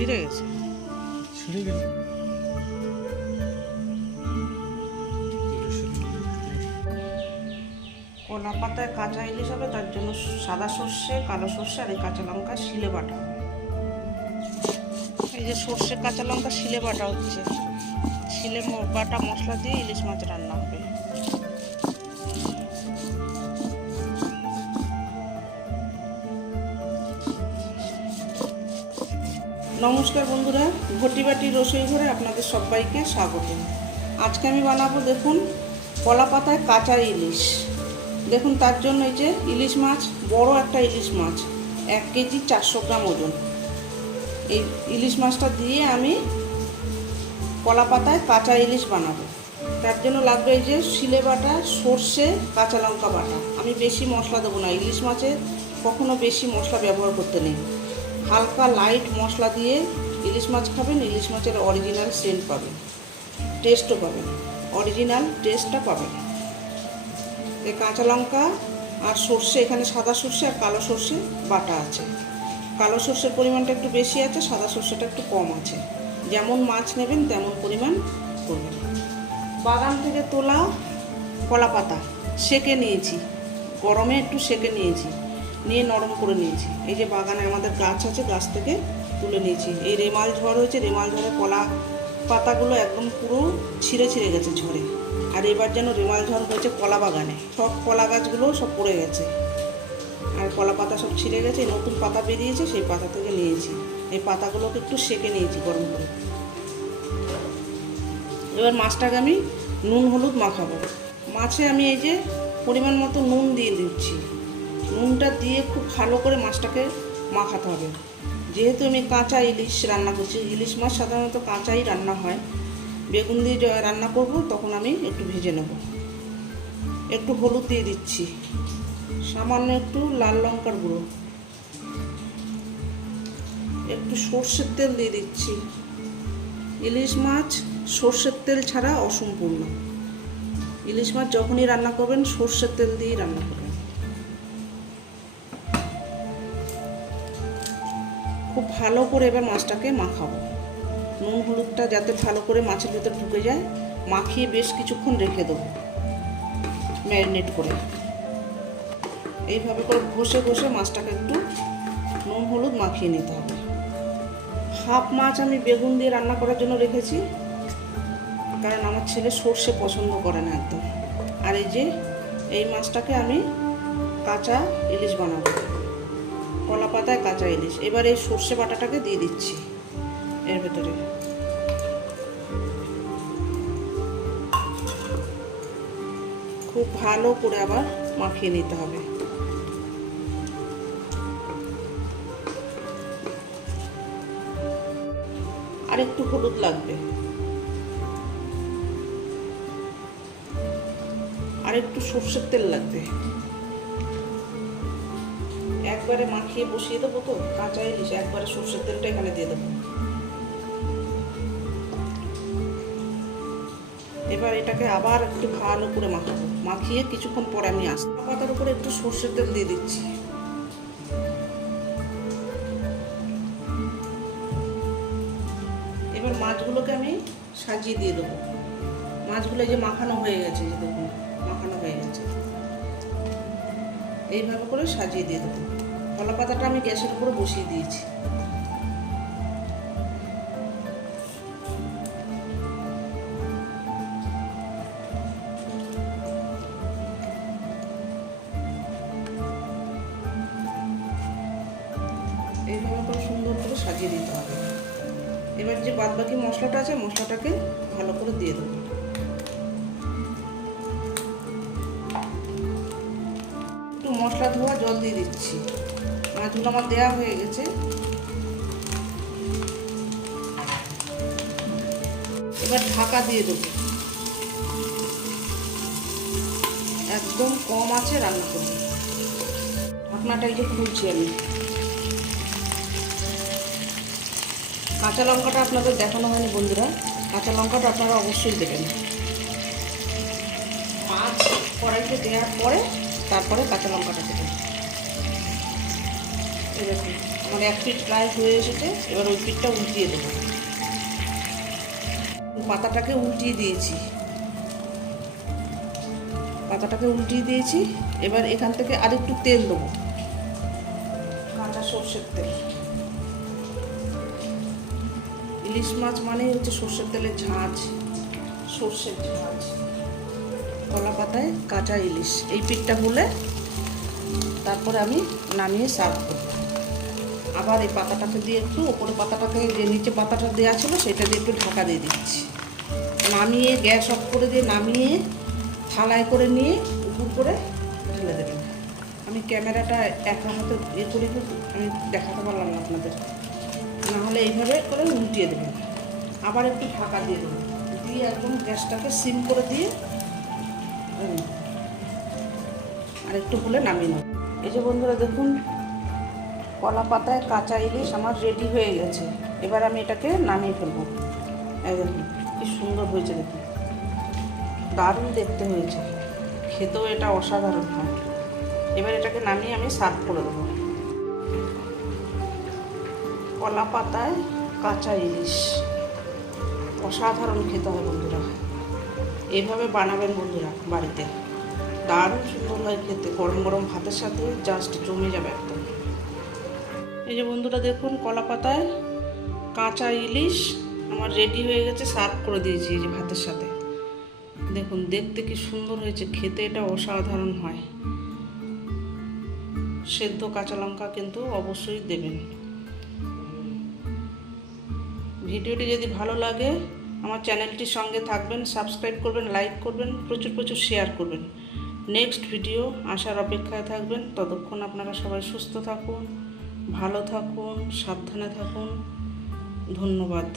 ছিঁড়ে গেছে। ছিঁড়ে গেছে। কলা পাতায় কাঁচা ইলিশ হবে, তার জন্য সাদা সর্ষে, কালো সর্ষে আর এই কাঁচা লঙ্কা শিলে বাটা হবে। এই যে সর্ষে কাঁচা লঙ্কা শিলে বাটা হচ্ছে। শিলে বাটা মশলা দিয়ে ইলিশ মাছ রান্না হবে। নমস্কার বন্ধুরা, ঘটিবাটি রসোই ঘরে আপনাদের সবাইকে স্বাগত। আজকে আমি বানাবো, দেখুন, কলা পাতায় কাঁচা ইলিশ। দেখুন, তার জন্য এই যে ইলিশ মাছ, বড় একটা ইলিশ মাছ, 1 কেজি 400 গ্রাম ওজন। এই ইলিশ মাছটা দিয়ে আমি কলা পাতায় কাঁচা ইলিশ বানাবো। তার জন্য লাগবে এই যে শিলে বাটা সর্ষে, কাঁচা লঙ্কা বাটা। আমি বেশি মশলা দেবো না, ইলিশ মাছে কখনো বেশি মশলা ব্যবহার করতে নেই। হালকা লাইট মশলা দিয়ে ইলিশ মাছ খাবেন, ইলিশ মাছের অরিজিনাল সেন্ট পাবেন, টেস্টও পাবেন, অরিজিনাল টেস্টটা পাবেন। এই কাঁচা লঙ্কা আর সর্ষে, এখানে সাদা সর্ষে আর কালো সর্ষে বাটা আছে। কালো সর্ষের পরিমাণটা একটু বেশি আছে, সাদা সর্ষেটা একটু কম আছে। যেমন মাছ নেবেন তেমন পরিমাণ করবেন। বাগান থেকে তোলা কলা পাতা সেকে নিয়েছি, গরমে একটু সেকে নিয়েছি, নিয়ে নরম করে নিয়েছি। এই যে বাগানে আমাদের গাছ আছে, গাছ থেকে তুলে নিয়েছি। এই রেমাল ঝড় হয়েছে, রেমাল ঝড়ে কলা পাতাগুলো একদম পুরো ছিঁড়ে গেছে ঝড়ে। আর এবার যেন রেমাল ঝড় হয়েছে কলা বাগানে, সব কলা গাছগুলো সব পড়ে গেছে আর কলা পাতা সব ছিঁড়ে গেছে। নতুন পাতা বেরিয়েছে, সেই পাতা থেকে নিয়েছি। এই পাতাগুলোকে একটু সেকে নিয়েছি গরম করে। এবার মাছটাকে আমি নুন হলুদ মাখাবো। মাছে আমি এই যে পরিমাণ মতো নুন দিয়ে দিচ্ছি। নুনটা দিয়ে খুব ভালো করে মাছটাকে মাখাতে হবে। যেহেতু আমি কাঁচা ইলিশ রান্না করছি, ইলিশ মাছ সাধারণত কাঁচাই রান্না হয়। বেগুন দিয়ে রান্না করব, তখন আমি একটু ভেজে নেব। একটু হলুদ দিয়ে দিচ্ছি, সামান্য একটু লাল লঙ্কার গুঁড়ো, একটু সর্ষের তেল দিয়ে দিচ্ছি। ইলিশ মাছ সর্ষের তেল ছাড়া অসম্পূর্ণ। ইলিশ মাছ যখনই রান্না করবেন সর্ষের তেল দিয়েই রান্না করবেন। খুব ভালো করে এবার মাছটাকে মাখাবো। নুন হলুদটা যাতে ভালো করে মাছের ভেতর ঢুকে যায়, মাখিয়ে বেশ কিছুক্ষণ রেখে দেবো ম্যারিনেট করে। এইভাবে করে ঘষে ঘষে মাছটাকে একটু নুন হলুদ মাখিয়ে নিতে হবে। হাফ মাছ আমি বেগুন দিয়ে রান্না করার জন্য রেখেছি, কারণ আমার ছেলে সর্ষে পছন্দ করে না একদম। আর এই যে এই মাছটাকে আমি কাঁচা ইলিশ বানাবো, কলা পাতায় কাঁচা ইলিশ। এবার এই সর্ষে বাটাটাকে দিয়ে দিচ্ছি এর ভেতরে। খুব ভালো করে আবার মাখিয়ে নিতে হবে। আর একটু হলুদ লাগবে, আর একটু সর্ষের তেল লাগবে। একবারে মাখিয়ে বসিয়ে দেবো তো কাঁচা ইলিশ, একবারে সর্ষের তেলটা এখানে দিয়ে দেবো। এবার এটাকে আবার একটু ভালো করে মাখাবো। মাখিয়ে কিছুক্ষণ পরে আমি আসবো। পাতার উপরে একটু সর্ষের তেল দিয়ে দিচ্ছি। এবার মাছগুলোকে আমি সাজিয়ে দিয়ে দেবো। মাছগুলো যে মাখানো হয়ে গেছে, যে দেখুন মাখানো হয়ে গেছে, এইভাবে করে সাজিয়ে দিয়ে দেবো। কলা পাতাটা আমি গ্যাসের উপরে বসিয়ে দিয়েছি। এইভাবে করে সুন্দর করে সাজিয়ে দিতে হবে। এবার যে বাদবাকি মশলাটা আছে, মশলাটাকে ভালো করে দিয়ে দেবো। একটু মশলা ধোয়া জল দিয়ে দিচ্ছি। মাছগুলো আমার দেওয়া হয়ে গেছে। এবার ঢাকা দিয়ে দেবো, একদম কম আছে রান্না করবো। ঢাকনাটা এই যে খুলছি আমি। কাঁচা লঙ্কাটা আপনাদের দেখানো হয়নি বন্ধুরা, কাঁচা লঙ্কাটা আপনারা অবশ্যই দেবেন। মাছ কড়াইতে দেওয়ার পরে তারপরে কাঁচা লঙ্কাটা দেবেন। এই দেখুন মানে এক পিঠ প্রায় হয়ে এসেছে। এবার ওই পিঠটা উল্টিয়ে দেবো। পাতাটাকে উল্টিয়ে দিয়েছি, এবার এখান থেকে আরেকটু তেল দেবো, কাঁচা সর্ষের তেল। ইলিশ মাছ মানেই হচ্ছে সর্ষের তেলের ঝাঁঝ, সর্ষের ঝাঁঝ। কলা পাতায় কাঁচা ইলিশ। এই পিঠটা হলে তারপরে আমি নামিয়ে সার্ভ করব। আবার এই পাতাটাকে দিয়ে একটু ওপরে পাতাটাকে, যে নিচে পাতাটা দেওয়া ছিল সেটা দিয়ে একটু ঢাকা দিয়ে দিচ্ছি। নামিয়ে গ্যাস অফ করে দিয়ে নামিয়ে থালায় করে নিয়ে উপর করে ঢেলে দেবেন। আমি ক্যামেরাটা এক হাতে করে আমি দেখাতে পারলাম না আপনাদের, নাহলে এইভাবে করে উল্টিয়ে দেবেন। আবার একটু ঢাকা দিয়ে দেবেন, দিয়ে একদম গ্যাসটাকে সিম করে দিয়ে আর একটু হলে নামিয়ে নেব। এই যে বন্ধুরা দেখুন, কলা পাতায় কাঁচা ইলিশ আমার রেডি হয়ে গেছে। এবার আমি এটাকে নামিয়ে ফেলবো। এই দেখুন কি সুন্দর হয়েছে, দেখুন দারুণ দেখতে হয়েছে, খেতেও এটা অসাধারণ হয়। এবার এটাকে নামিয়ে আমি সার্ভ করে দেবো। কলা পাতায় কাঁচা ইলিশ অসাধারণ খেতে হয় বন্ধুরা। এইভাবে বানাবেন বন্ধুরা বাড়িতে, দারুণ সুন্দর হয় খেতে। গরম গরম ভাতের সাথে জাস্ট জমে যাবে একদম। এই যে বন্ধুরা দেখুন, কলা পাতায় কাঁচা ইলিশ আমার রেডি হয়ে গেছে, সার্ভ করে দিয়েছি এই যে ভাতের সাথে। দেখুন দেখতে কি সুন্দর হয়েছে, খেতে এটা অসাধারণ হয়। সেদ্ধ কাঁচা লঙ্কা কিন্তু অবশ্যই দেবেন। ভিডিওটি যদি ভালো লাগে আমার চ্যানেলটির সঙ্গে থাকবেন, সাবস্ক্রাইব করবেন, লাইক করবেন, প্রচুর প্রচুর শেয়ার করবেন। নেক্সট ভিডিও আসার অপেক্ষায় থাকবেন। ততক্ষণ আপনারা সবাই সুস্থ থাকুন, ভালো থাকুন, সাবধানে থাকুন। ধন্যবাদ।